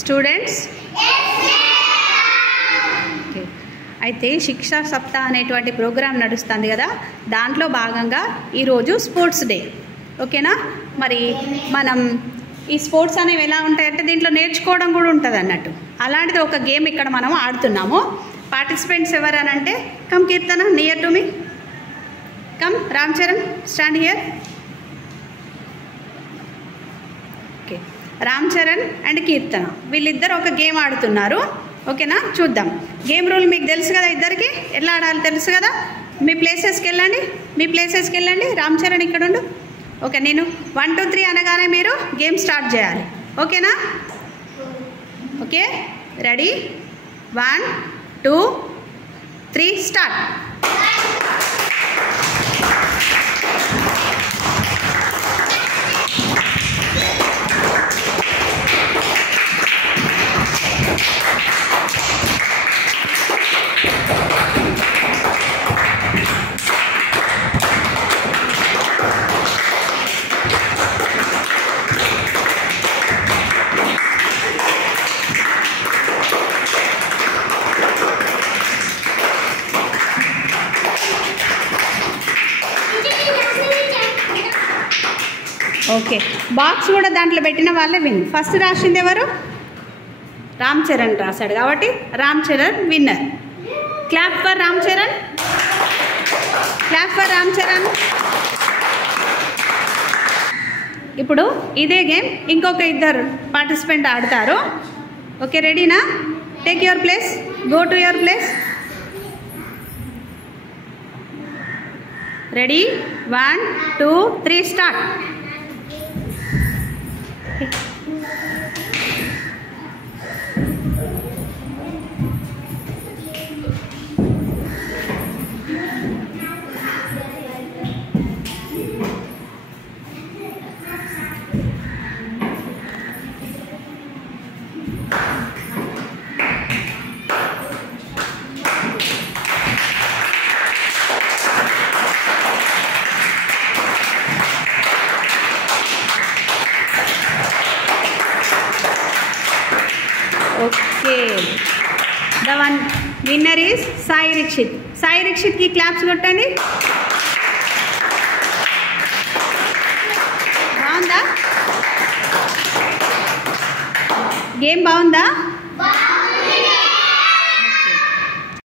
Students అయితే శిక్షా సప్తాహ అనేటువంటి ప్రోగ్రాం నడుస్తుంది కదా, దాంట్లో భాగంగా ఈరోజు స్పోర్ట్స్ డే. ఓకేనా? మరి మనం ఈ స్పోర్ట్స్ అనేవి ఎలా ఉంటాయంటే దీంట్లో నేర్చుకోవడం కూడా ఉంటుంది అన్నట్టు. అలాంటిది ఒక గేమ్ ఇక్కడ మనం ఆడుతున్నాము. పార్టిసిపెంట్స్ ఎవరనంటే come Keerthana, near to me. Come Ram Charan, stand here. Okay, Ram Charan and Keerthana వీళ్ళిద్దరు ఒక గేమ్ ఆడుతున్నారు. ఓకేనా? చూద్దాం. గేమ్ రూల్ మీకు తెలుసు కదా, ఇద్దరికి ఎట్లా ఆడాలి తెలుసు కదా. మీ ప్లేసెస్కి వెళ్ళండి. రామ్ చరణ్ ఇక్కడ ఉండు. ఓకే, నేను 1 2 3 అనగానే మీరు గేమ్ స్టార్ట్ చేయాలి. ఓకేనా? Okay, ready? 1 2 3 start. Okay, box కూడా దాంట్లో పెట్టిన వాళ్ళే విన్. ఫస్ట్ రాసింది ఎవరు? రామ్ చరణ్ రాశాడు కాబట్టి Ram Charan winner. Clap for Ram Charan. ఇప్పుడు ఇదే గేమ్ ఇంకొక ఇద్దరు పార్టిసిపెంట్ ఆడతారు. ఓకే, రెడీనా? Take your place, go to your place. Ready? 1 2 3 start. Okay, the one winner is Sai Rikshit. Sai రిక్షిత్కి క్లాప్స్ కొట్టండి. బాగుందా? గేమ్ బాగుందా?